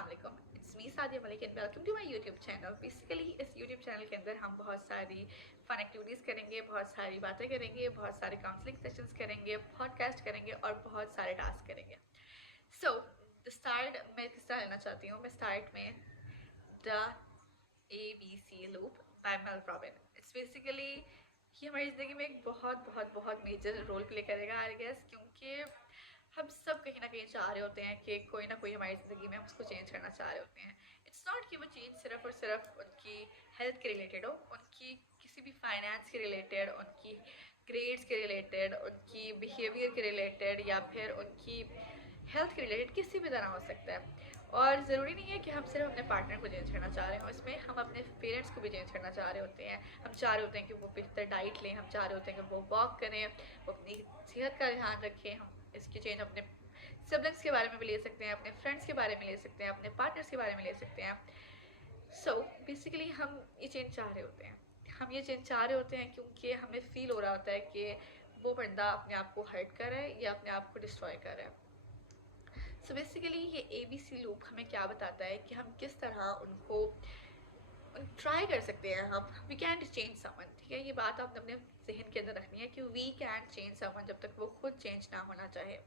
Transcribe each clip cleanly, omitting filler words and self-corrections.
अस्सलाम, it's me Sadia Malik and welcome to my YouTube channel. Basically इस YouTube channel के अंदर हम बहुत सारी फन एक्टिविटीज़ करेंगे, बहुत सारी बातें करेंगे, बहुत सारे काउंसलिंग सेशंस करेंगे, पॉडकास्ट करेंगे और बहुत सारे टास्क करेंगे। सो मैं किस तरह लेना चाहती हूँ। मैं स्टार्ट में the ABC loop by Mel Robin. It's basically ये हमारी ज़िंदगी में एक बहुत बहुत बहुत मेजर रोल प्ले करेगा आई गेस, क्योंकि हम सब कहीं ना कहीं चाह रहे होते हैं कि कोई ना कोई हमारी ज़िंदगी में हम उसको चेंज करना चाह रहे होते हैं। इट्स नॉट कि वो चेंज सिर्फ और सिर्फ उनकी हेल्थ के रिलेटेड हो, उनकी किसी भी फाइनेंस के रिलेटेड, उनकी ग्रेड्स के रिलेटेड, उनकी बिहेवियर के रिलेटेड या फिर उनकी हेल्थ के रिलेटेड किसी भी तरह हो सकता है। और ज़रूरी नहीं है कि हम सिर्फ अपने पार्टनर को चेंज करना चाह रहे हो, इसमें हम अपने पेरेंट्स को भी चेंज करना चाह रहे होते हैं। हम चाह रहे होते हैं कि वो बेहतर डाइट लें, हम चाह रहे होते हैं कि वो वॉक करें, वो अपनी सेहत का ध्यान रखें। हम इसकी चेंज अपने सिबलिंग्स के बारे में भी ले सकते हैं, अपने फ्रेंड्स के बारे में ले सकते हैं, अपने पार्टनर्स के बारे में ले सकते हैं। सो बेसिकली हम ये चेंज चाह रहे होते हैं। हम ये चेंज चाह रहे होते हैं क्योंकि हमें फील हो रहा होता है कि वो बंदा अपने आप को हर्ट कर रहा है या अपने आप को डिस्ट्रॉय कर रहा है। सो बेसिकली ये ABC लूप हमें क्या बताता है कि हम किस तरह उनको ट्राई कर सकते हैं। हम वी कैन चेंज समवन, ठीक है। ये बात आपने अपने जहन के अंदर रखनी है कि वी कैन चेंज समवन जब तक वो खुद चेंज ना होना चाहे।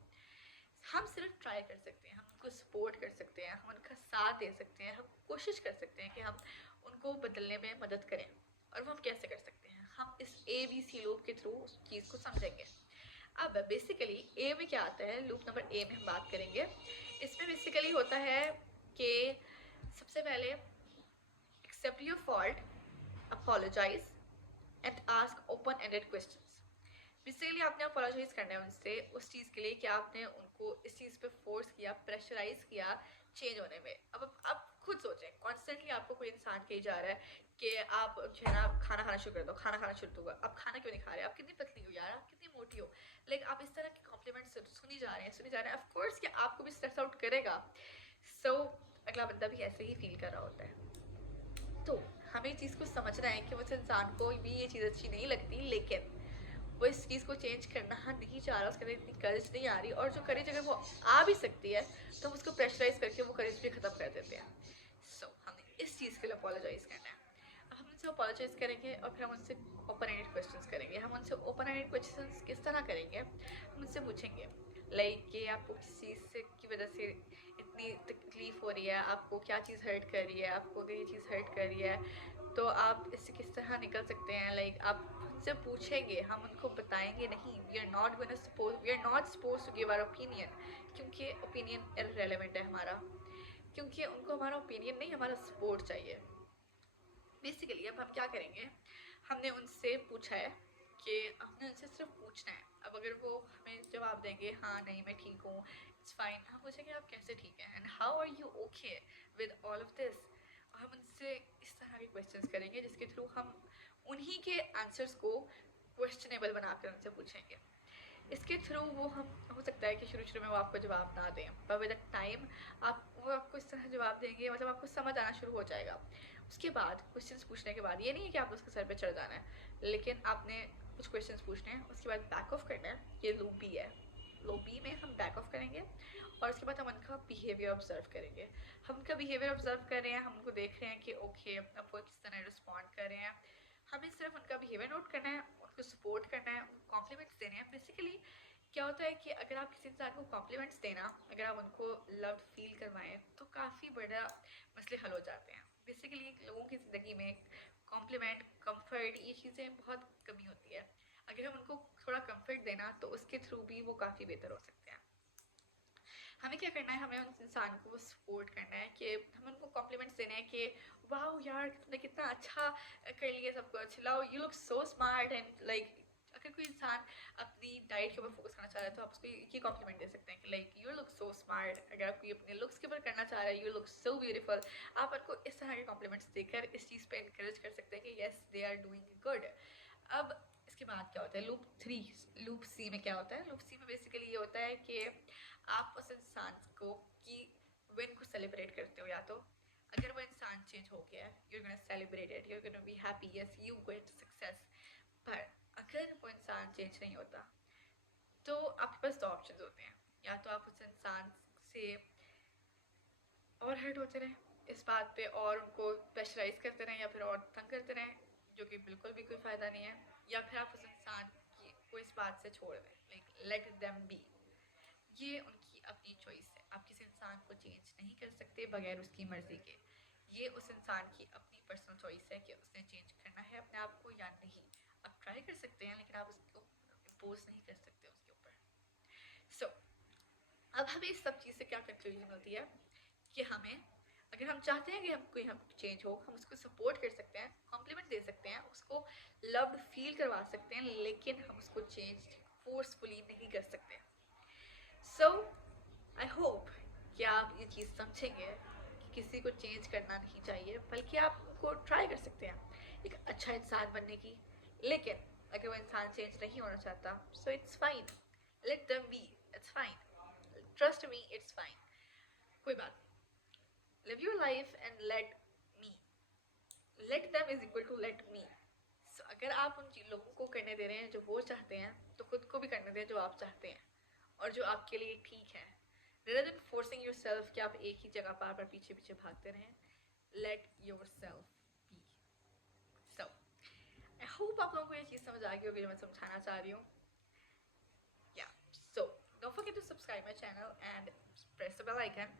हम सिर्फ ट्राई कर सकते हैं, हम उनको सपोर्ट कर सकते हैं, हम उनका साथ दे सकते हैं, हम कोशिश कर सकते हैं कि हम उनको बदलने में मदद करें। और वो हम कैसे कर सकते हैं, हम इस ABC लूप के थ्रू उस चीज़ को समझेंगे। अब बेसिकली ए में क्या आता है, लूप नंबर ए में हम बात करेंगे। इसमें बेसिकली होता है कि सबसे पहले accept your fault, apologize and ask open ended questions। Basically आपने अपोलोजाइज करना है उनसे उस चीज़ के लिए कि आपने उनको इस चीज़ पे फोर्स किया, प्रेशराइज किया चेंज होने में। अब खुद सोचें, कॉन्स्टेंटली आपको कोई इंसान कही जा रहा है कि आप जो है ना खाना खाना शुरू कर दो, खाना खाना शुरू होगा। अब खाना क्यों नहीं खा रहे, आप कितनी पतली हो यार, आप कितनी मोटी हो। लेकिन आप इस तरह के कॉम्प्लीमेंट्स सुनी जा रहे हैं ऑफकोर्स कि आपको भी स्ट्रेस आउट करेगा। सो अगला बंदा भी ऐसे ही फील कर रहा होता है। तो हमें इस चीज़ को समझना है कि उस इंसान को भी ये चीज़ अच्छी नहीं लगती, लेकिन वो इस चीज़ को चेंज करना नहीं चाह रहा, उसके अंदर इतनी करेज नहीं आ रही। और जो करेज अगर वो आ भी सकती है तो हम उसको प्रेशराइज करके वो करेज भी ख़त्म कर देते हैं। हमें इस चीज़ के लिए अपोलोजाइज़ करना है। अब हम उनसे अपोलोजाइज़ करेंगे और फिर हम उनसे ओपन एंडेड क्वेश्चंस करेंगे। हम उनसे ओपन एंडेड क्वेश्चंस किस तरह करेंगे, हम उनसे पूछेंगे लाइक कि आपको किस चीज़ से की वजह से इतनी तकलीफ़ हो रही है, आपको क्या चीज़ हर्ट कर रही है, आपको अगर ये चीज़ हर्ट कर रही है तो आप इससे किस तरह निकल सकते हैं। लाइक आप उनसे पूछेंगे, हम उनको बताएंगे नहीं। We are not suppose to give our opinion, क्योंकि ओपिनियन इररेलेवेंट है हमारा, क्योंकि उनको हमारा ओपिनियन नहीं, हमारा सपोर्ट चाहिए। बेसिकली अब हम क्या करेंगे, हमने उनसे पूछा है कि हमने उनसे सिर्फ पूछना है। अब अगर वो हमें जवाब देंगे हाँ नहीं मैं ठीक हूँ, इट्स फाइन, हम पूछेंगे आप कैसे ठीक हैं and how are you okay with all of this. और हम उनसे इस तरह के क्वेश्चंस करेंगे जिसके थ्रू हम उन्हीं के आंसर्स को क्वेश्चनेबल बनाकर उनसे पूछेंगे। इसके थ्रू वो हम हो सकता है कि शुरू शुरू में वो आपको जवाब ना दें, पर विद टाइम वो आपको इस तरह जवाब देंगे, मतलब आपको समझ आना शुरू हो जाएगा। उसके बाद क्वेश्चंस पूछने के बाद ये नहीं है कि आप उसके सर पे चढ़ जाना है, लेकिन आपने कुछ क्वेश्चंस पूछने हैं, उसके बाद बैक ऑफ करना है। ये लूप बी है। लूप बी में हम बैक ऑफ करेंगे और उसके बाद हम उनका बिहेवियर ऑब्जर्व करेंगे। हम उनका बिहेवियर ऑब्जर्व कर रहे हैं, हम उनको देख रहे हैं कि ओके अब वो किस तरह रिस्पॉन्ड कर रहे हैं। हमें सिर्फ उनका बिहेवियर नोट करना है, उनको सपोर्ट करना है, उनको कॉम्प्लीमेंट्स देने हैं। बेसिकली क्या होता है कि अगर आप किसी इंसान को कॉम्प्लीमेंट्स देना, अगर आप उनको लव्ड फील करवाएं तो काफ़ी बड़ा मसले हल हो जाते हैं। बेसिकली लोगों की ज़िंदगी में कॉम्प्लीमेंट, कंफर्ट, ये चीज़ें बहुत कमी होती है। अगर हम उनको थोड़ा कंफर्ट देना तो उसके थ्रू भी वो काफ़ी बेहतर हो सकते हैं। हमें क्या करना है, हमें उस इंसान को सपोर्ट करना है कि हमें उनको कॉम्प्लीमेंट्स देने हैं कि वाह यार तुमने कितना अच्छा कर लिया सब कुछ, लाओ you look so smart and like. अगर कोई इंसान अपनी डाइट के ऊपर फोकस करना चाह रहा है तो आप उसको ये कॉम्प्लीमेंट दे सकते हैं कि like you look so smart. अगर आप कोई अपने लुक्स के ऊपर करना चाह रहा है, यू लुक सो ब्यूटीफुल, आप उनको इस तरह के कॉम्प्लीमेंट्स देकर इस चीज़ पे इंकरेज कर सकते हैं कि yes they are doing good. अब इसके बाद क्या होता है, लूप सी में क्या होता है। लूप सी में बेसिकली ये होता है कि आप उस इंसान को की विन को सेलिब्रेट करते हो। या तो अगर वो इंसान चेंज हो गया है, you're gonna celebrate it, you're gonna be happy, yes you get success। पर अगर वो इंसान चेंज नहीं होता तो आपके पास दो ऑप्शंस होते हैं। या तो आप उस इंसान से और हर्ट होते रहें इस बात पे और उनको प्रेशराइज करते रहें या फिर और तंग करते रहें, जो कि बिल्कुल भी कोई फ़ायदा नहीं है। या फिर आप उस इंसान को इस बात से छोड़ दें, लाइक लेट देम बी। ये उनकी अपनी चॉइस है, आप किसी इंसान को चेंज नहीं कर सकते बगैर उसकी मर्ज़ी के। ये उस इंसान की अपनी पर्सनल चॉइस है कि उसने चेंज करना है अपने आप को या नहीं। आप ट्राई कर सकते हैं लेकिन आप उसको इम्पोज नहीं कर सकते उसके ऊपर। सो अब हमें इस सब चीज़ से क्या कंक्लूजन होती है कि हमें, अगर हम चाहते हैं कि हम चेंज हो, हम उसको सपोर्ट कर सकते हैं, कॉम्प्लीमेंट दे सकते हैं, उसको लव्ड फील करवा सकते हैं, लेकिन हम उसको चेंज फोर्सफुली नहीं कर सकते। सो आई होप कि आप ये चीज़ समझेंगे कि किसी को चेंज करना नहीं चाहिए, बल्कि आप उनको ट्राई कर सकते हैं एक अच्छा इंसान बनने की। लेकिन अगर वो इंसान चेंज नहीं होना चाहता, so it's fine, let them be, it's fine, trust me, it's fine, कोई बात नहीं। Live your life and let me, let them is equal to let me. So अगर आप उन लोगों को करने दे रहे हैं जो वो चाहते हैं, तो खुद को भी करने दें जो आप चाहते हैं और जो आपके लिए ठीक है, rather than forcing yourself कि आप एक ही जगह बार बार पीछे पीछे भागते रहें। let yourself be। so I hope आप लोगों को ये चीज़ समझ आ गई होगी जो मैं समझाना चाह रही हूँ। yeah, so don't forget to subscribe my channel and press the bell icon